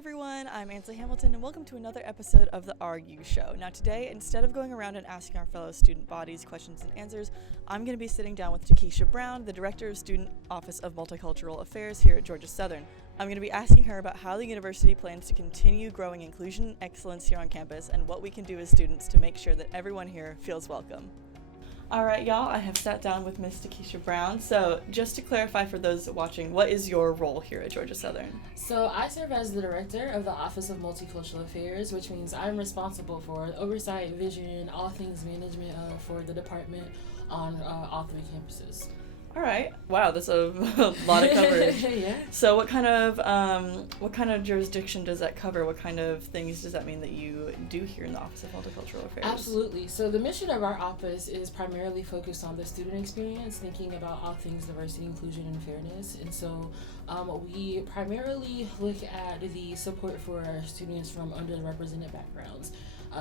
everyone, I'm Ansley Hamilton and welcome to another episode of the RU Show. Now today, instead of going around and asking our fellow student bodies questions and answers, I'm going to be sitting down with Takeisha Brown, the Director of Student Office of Multicultural Affairs here at Georgia Southern. I'm going to be asking her about how the university plans to continue growing inclusion and excellence here on campus and what we can do as students to make sure that everyone here feels welcome. All right, y'all, I have sat down with Miss Takeisha Brown. So just to clarify for those watching, what is your role here at Georgia Southern? So I serve as the Director of the Office of Multicultural Affairs, which means I'm responsible for oversight, vision, all things management for the department on all three campuses. All right. Wow, that's a lot of coverage. Yeah. So what kind of jurisdiction does that cover? What kind of things does that mean that you do here in the Office of Multicultural Affairs? Absolutely. So the mission of our office is primarily focused on the student experience, thinking about all things diversity, inclusion, and fairness. And so we primarily look at the support for our students from underrepresented backgrounds.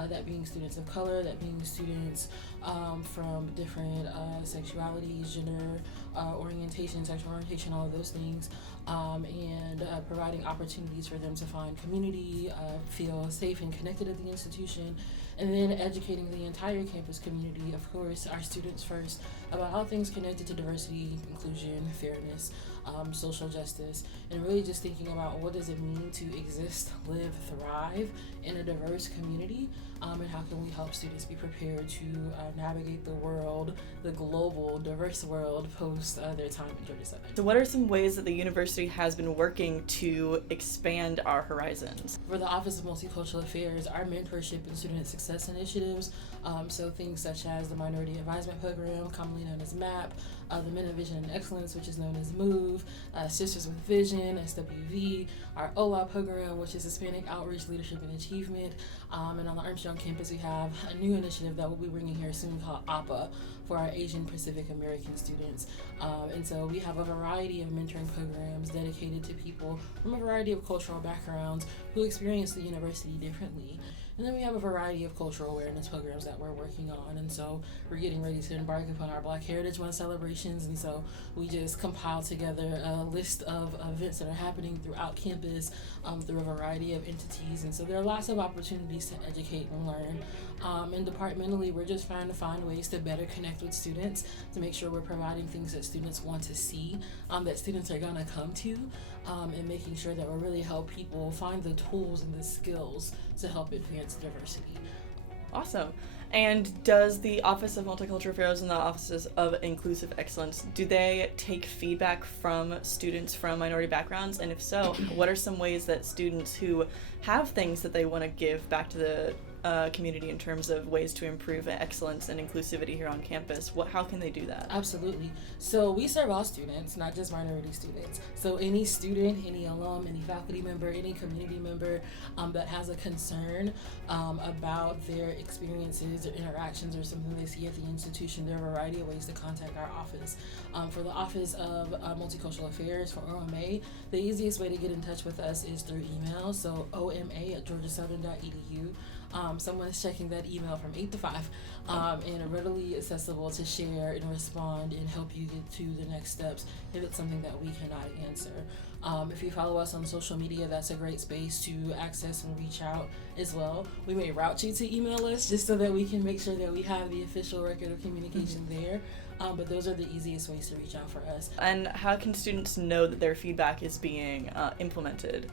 That being students of color, that being students from different sexualities, gender orientation, sexual orientation, all of those things, and providing opportunities for them to find community, feel safe and connected at the institution, and then educating the entire campus community, of course, our students first, about all things connected to diversity, inclusion, fairness, social justice, and really just thinking about what does it mean to exist, live, thrive in a diverse community, and how can we help students be prepared to navigate the world, the global, diverse world post their time in Georgia Southern. So what are some ways that the university has been working to expand our horizons? For the Office of Multicultural Affairs, our mentorship and student success initiatives, so things such as the Minority Advisement Program, commonly known as MAP, the Men of Vision and Excellence, which is known as MOVE, Sisters with Vision, SWV, our OLA program, which is Hispanic Outreach, Leadership, and Achievement, and on the Armstrong campus we have a new initiative that we'll be bringing here soon called APA for our Asian Pacific American students. And so we have a variety of mentoring programs dedicated to people from a variety of cultural backgrounds who experience the university differently. And then we have a variety of cultural awareness programs that we're working on. And so we're getting ready to embark upon our Black Heritage Month celebrations. And so we just compiled together a list of events that are happening throughout campus through a variety of entities. And so there are lots of opportunities to educate and learn. And departmentally, we're just trying to find ways to better connect with students, to make sure we're providing things that students want to see, that students are going to come to, and making sure that we really help people find the tools and the skills to help advance diversity. Awesome. And does the Office of Multicultural Affairs and the Offices of Inclusive Excellence, do they take feedback from students from minority backgrounds? And if so, what are some ways that students who have things that they want to give back to the community in terms of ways to improve excellence and inclusivity here on campus, how can they do that? Absolutely. So we serve all students, not just minority students. So any student, any alum, any faculty member, any community member that has a concern about their experiences or interactions or something they see at the institution, there are a variety of ways to contact our office. For the Office of Multicultural Affairs, for OMA, the easiest way to get in touch with us is through email, so oma@georgiasouthern.edu. Someone's checking that email from 8 to 5 and readily accessible to share and respond and help you get to the next steps if it's something that we cannot answer. If you follow us on social media, that's a great space to access and reach out as well. We may route you to email us just so that we can make sure that we have the official record of communication there. But those are the easiest ways to reach out for us. And how can students know that their feedback is being implemented?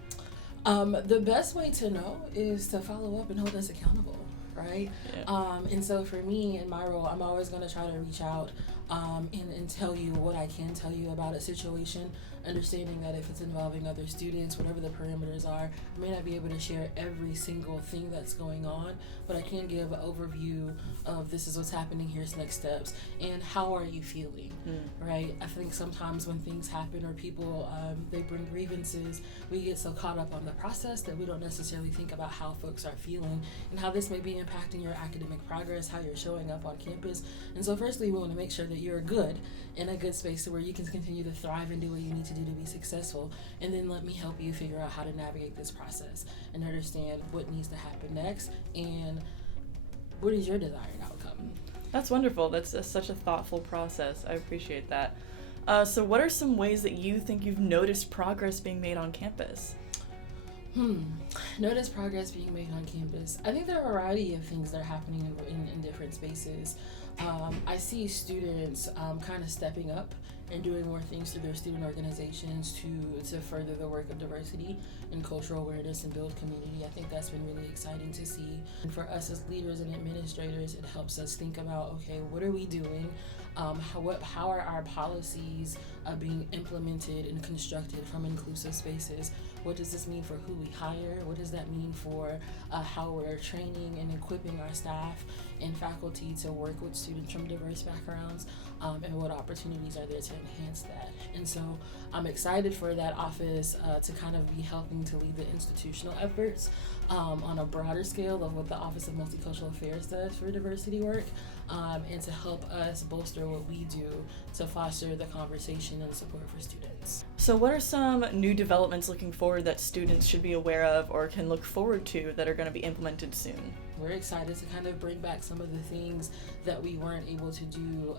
The best way to know is to follow up and hold us accountable, right? Yeah. And so for me, in my role, I'm always going to try to reach out and tell you what I can tell you about a situation, understanding that if it's involving other students, whatever the parameters are, I may not be able to share every single thing that's going on, but I can give an overview of this is what's happening, here's next steps, and how are you feeling, right? I think sometimes when things happen or people, they bring grievances, we get so caught up on the process that we don't necessarily think about how folks are feeling and how this may be impacting your academic progress, how you're showing up on campus. And so firstly, we want to make sure that you're good in a good space where you can continue to thrive and do what you need to do to be successful, and then let me help you figure out how to navigate this process and understand what needs to happen next and what is your desired outcome. That's wonderful. That's such a thoughtful process. I appreciate that. So what are some ways that you think you've noticed progress being made on campus? Notice progress being made on campus. I think there are a variety of things that are happening in different spaces. I see students kind of stepping up and doing more things through their student organizations to further the work of diversity and cultural awareness and build community. I think that's been really exciting to see. And for us as leaders and administrators, it helps us think about, okay, what are we doing? How are our policies being implemented and constructed from inclusive spaces? What does this mean for who we hire? What does that mean for how we're training and equipping our staff and faculty to work with students from diverse backgrounds, and what opportunities are there to enhance that? And so I'm excited for that office to kind of be helping to lead the institutional efforts on a broader scale of what the Office of Multicultural Affairs does for diversity work, and to help us bolster what we do to foster the conversation and support for students. So what are some new developments looking forward that students should be aware of or can look forward to that are going to be implemented soon? We're excited to kind of bring back some of the things that we weren't able to do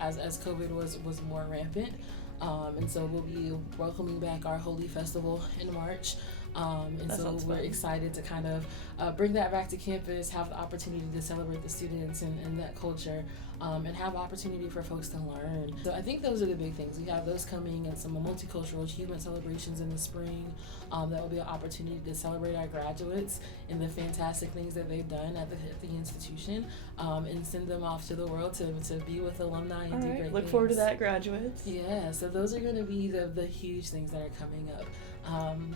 as COVID was more rampant. And so we'll be welcoming back our Holy Festival in March. And so we're excited to kind of bring that back to campus, have the opportunity to celebrate the students and that culture, and have opportunity for folks to learn. So I think those are the big things. We have those coming and some multicultural achievement celebrations in the spring. That will be an opportunity to celebrate our graduates and the fantastic things that they've done at the institution, and send them off to the world to be with alumni and do great things. Look forward to that, graduates. Yeah, so those are going to be the huge things that are coming up.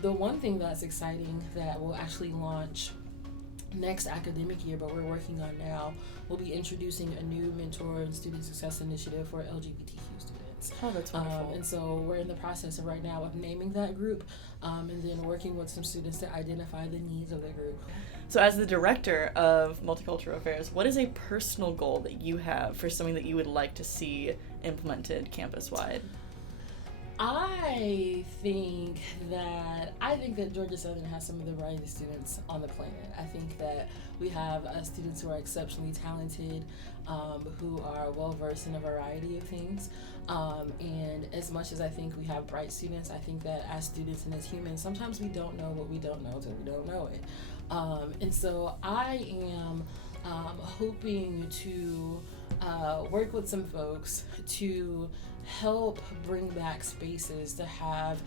The one thing that's exciting that will actually launch next academic year, but we're working on now, we'll be introducing a new mentor and student success initiative for LGBTQ students. Oh, that's wonderful. And so we're in the process of right now of naming that group, and then working with some students to identify the needs of the group. So as the director of Multicultural Affairs, what is a personal goal that you have for something that you would like to see implemented campus-wide? I think that Georgia Southern has some of the brightest students on the planet. I think that we have students who are exceptionally talented, who are well-versed in a variety of things. And as much as I think we have bright students, I think that as students and as humans, sometimes we don't know what we don't know till we don't know it. And so I am hoping to work with some folks to help bring back spaces to have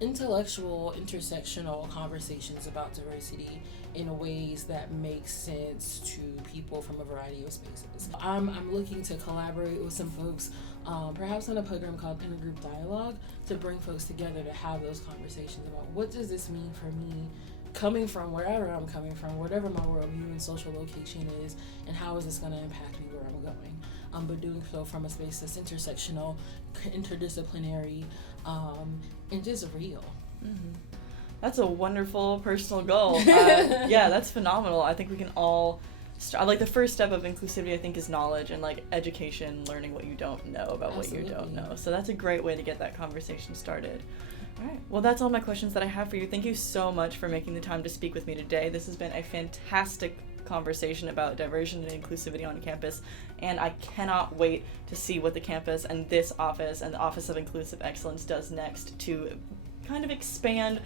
intellectual, intersectional conversations about diversity in ways that make sense to people from a variety of spaces. I'm looking to collaborate with some folks, perhaps on a program called Intergroup Dialogue, to bring folks together to have those conversations about what does this mean for me coming from wherever I'm coming from, whatever my worldview and social location is, and how is this going to impact me where I'm going. But doing so from a space that's intersectional, interdisciplinary, and just real. Mm-hmm. That's a wonderful personal goal. Yeah, that's phenomenal. I think we can all like the first step of inclusivity, I think, is knowledge and like education, learning what you don't know about Absolutely. what you don't know. So that's a great way to get that conversation started. All right. Well, that's all my questions that I have for you. Thank you so much for making the time to speak with me today. This has been a fantastic conversation about diversity and inclusivity on campus, and I cannot wait to see what the campus and this office and the Office of Inclusive Excellence does next to kind of expand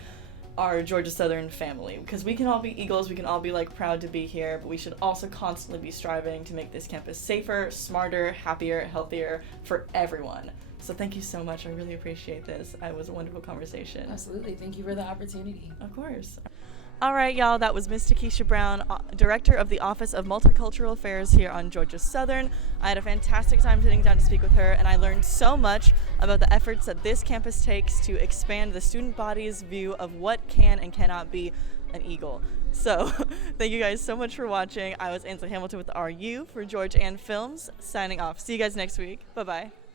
our Georgia Southern family, because we can all be Eagles, we can all be like proud to be here, but we should also constantly be striving to make this campus safer, smarter, happier, healthier for everyone. So thank you so much. I really appreciate this. It was a wonderful conversation. Absolutely. Thank you for the opportunity. Of course. All right, y'all, that was Ms. Takeisha Brown, Director of the Office of Multicultural Affairs here on Georgia Southern. I had a fantastic time sitting down to speak with her, and I learned so much about the efforts that this campus takes to expand the student body's view of what can and cannot be an Eagle. So thank you guys so much for watching. I was Ansley Hamilton with the RU for Georgia and Films, signing off. See you guys next week. Bye-bye.